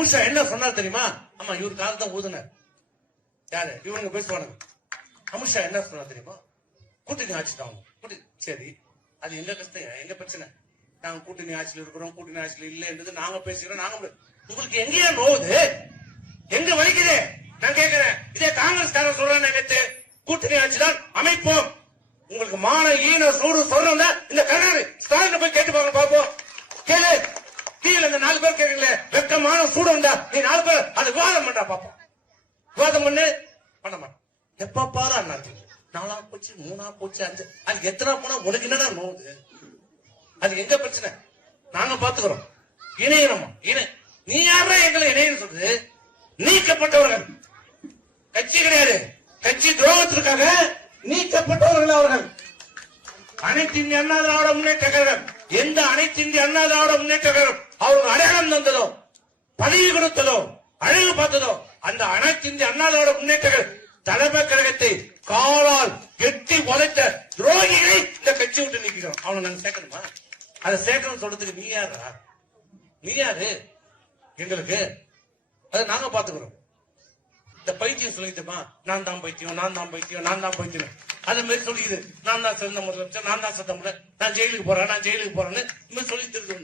அமித்ஷா என்ன சொன்னார் தெரியுமா? ஆமா, இவரு கால தான் ஊதுனார். யாரு இவங்க பேசுவானுங்க. அமித்ஷா என்ன சொன்னார் தெரியுமா? கூட்டணி ஆட்சி தான். சரி, அது எங்க கஷ்டம், எங்க பிரச்சனை. நாங்க கூட்டணி ஆட்சியில் இருக்கிறோம், கூட்டணி ஆட்சியில் இல்ல என்றது நாங்க பேசுகிறோம். நாங்க உங்களுக்கு எங்கேயா நோவுது, எங்க வலிக்குது நான் கேட்கிறேன். இதே காங்கிரஸ் காரன் சொல்றேன், கூட்டணி ஆட்சி தான் அமைப்போம். உங்களுக்கு மான ஈன சூடு சொல்றோம். இந்த கருணாநிதி ஸ்டாலின் போய் கேட்டு பாப்போம். கேளு, கீழே இந்த 4 பேர் கேட்கல, வெக்கமான சூடு வந்தா நீ 4 பேர் அது விவாதம் பண்றா பாப்போம். விவாதம் பண்ணு, பண்ண மாட்டோம். எப்ப பாரு அண்ணா 4ஆ போச்சு, 3ஆ போச்சு, 5. அது எத்தனை போனா உனக்கு என்னடா நோவுது? அது எங்க பிரச்சனை? நாங்க பாத்துக்கிறோம். இணையணுமா? நீ யாரா எங்களை இணையன்னு சொல்றது? நீக்கப்பட்டவர்கள் கட்சி கிடையாது, கட்சி துரோகத்திற்காக நீக்கப்பட்டவர்கள் அவர்கள். அனைத்து இந்திய அண்ணா திராவிட முன்னேற்ற கழகம், எந்த அனைத்து இந்திய அண்ணா திராவிட முன்னேற்ற கழகம் அவங்க அடையாளம் தந்ததோ, பதவி கொடுத்ததோ, அழகு பார்த்ததோ, அந்த அனைத்து இந்திய அண்ணா திராவிட முன்னேற்ற கழகம் தலைமை கழகத்தை காலால் எட்டி உதைத்த துரோகிகளை இந்த கட்சி விட்டு நீக்கிறோம். அவனை நாங்க சேர்க்கணுமா? அதை சேர்க்கணும் சொல்றதுக்கு நீ யாரா? நீ யாரு எங்களுக்கு? அதை நாங்க பாத்துக்கிறோம். இந்த பைத்தியம் சொல்லிட்டுமா, நான் தான் பைத்தியம், நான் தான் பைத்தியம், நான் தான் பைத்தியம். அது மாதிரி சொல்லிக்குது, நான் தான் சிறந்த முதலமைச்சர், நான் தான் சிறந்த முதல், நான் ஜெயிலுக்கு போறேன், நான் ஜெயிலுக்கு போறேன்னு இந்த மாதிரி சொல்லிட்டு இருக்கு.